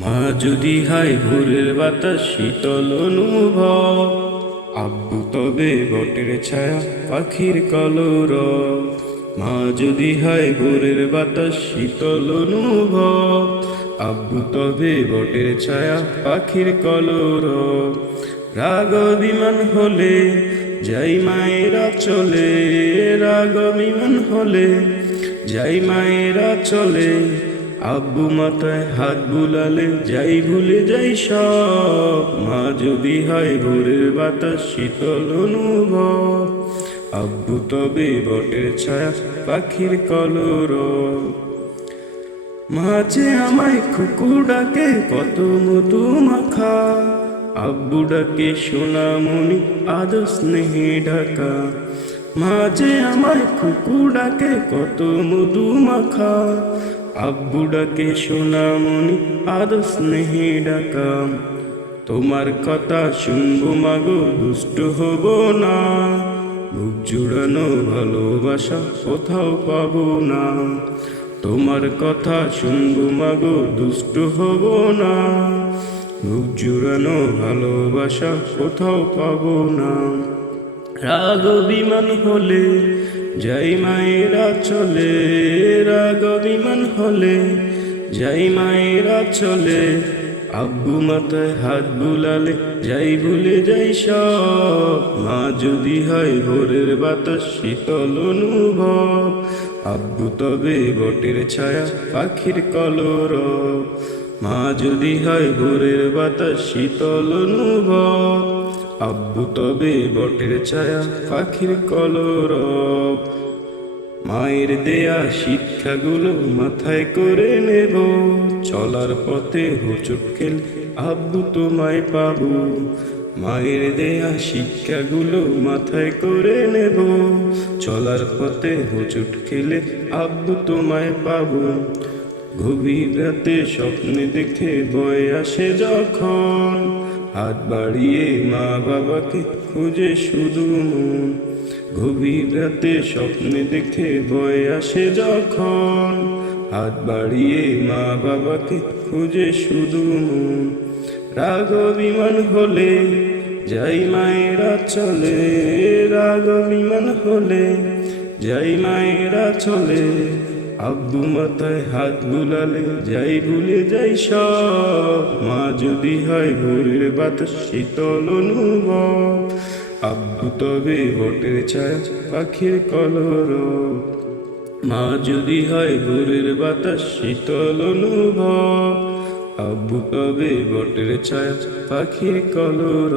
মা যদি হাই ভোরের বাতাস শীতল অনুভব, আব্বু তবে বটের ছায়া পাখির কলর। মা যদি হাই ভোরের বাতাস শীতল অনুভব, আব্বু তবে বটের ছায়া পাখির কলর। রাগ বিমান হলে যাই মায়েরা চলে, রাগ বিমান হলে যাই মায়েরা চলে আব্বু মাথায় হাত বুলালে যাই ভুলে যাই সব। মা যদি হয় ভোরের বাতাস, শীতল অনুভব। আব্বু তবে বটের ছায়া, পাখির কলর মাঝে আমায় কুকুর ডাকে, কত মধু মাখা। আব্বু ডাকে সোনামণি আদো স্নেহে ঢাকা। মাঝে আমায় কুকুর ডাকে, কত মধু মাখা। আব্বু ডাকে সোনামণি, আদো স্নেহে ডাকা তোমার কথা শুনব মাগো, দুষ্ট হব না। বুক জুড়ানো ভালোবাসা কোথাও পাবো না। তোমার কথা শুনব মাগো, দুষ্ট হব না। বুক জুড়ানো ভালোবাসা কোথাও পাবো না। রাগ বিমান হলে যাই মায়েরা চলে রাগ বিমান হলে, যাই মায়েরা চলে, আব্বু মাথায় হাত বুলালে, যাই ভুলে যাই সব। মা যদি হয় ভোরের বাতাস, শীতল অনুভব। আব্বু তবে বটের ছায়া, পাখির কলর মা যদি হয় ভোরের বাতাস, শীতল অনুভব। আব্বু তবে বটের ছায়া, পাখির কলর মায়ের দেয়া শিক্ষাগুলো মাথায় করে নেব। চলার পথে হুচুট খেল আব্বু তোমায় পাবো। মায়ের দেয়া শিক্ষাগুলো মাথায় করে নেব। চলার পথে হুচুট খেলে আব্বু তোমায় পাবো। গভীর রাতে স্বপ্নে দেখে বয় আসে যখন হাত বাড়িয়ে মা বাবাকে খুঁজে শুধু মন। গভীর রাতে স্বপ্নে দেখে বয় আসে যখন। হাত বাড়িয়ে মা বাবাকে খুঁজে শুধু মন। রাগ বিমান হলে যাই মায়েরা চলে। রাগ বিমান হলে যাই মায়েরা চলে। আব্বু মাথায় হাত বুলালে যাই ভুলে যাই সব। মা যদি হয় ভোরের বাতাস, শীতল অনুভব। আব্বু তবে বটের ছায়া, পাখির কলর মা যদি হয় ভোরের বাতাস, শীতল অনুভব। আব্বু তবে বটের ছায়া, পাখির কলর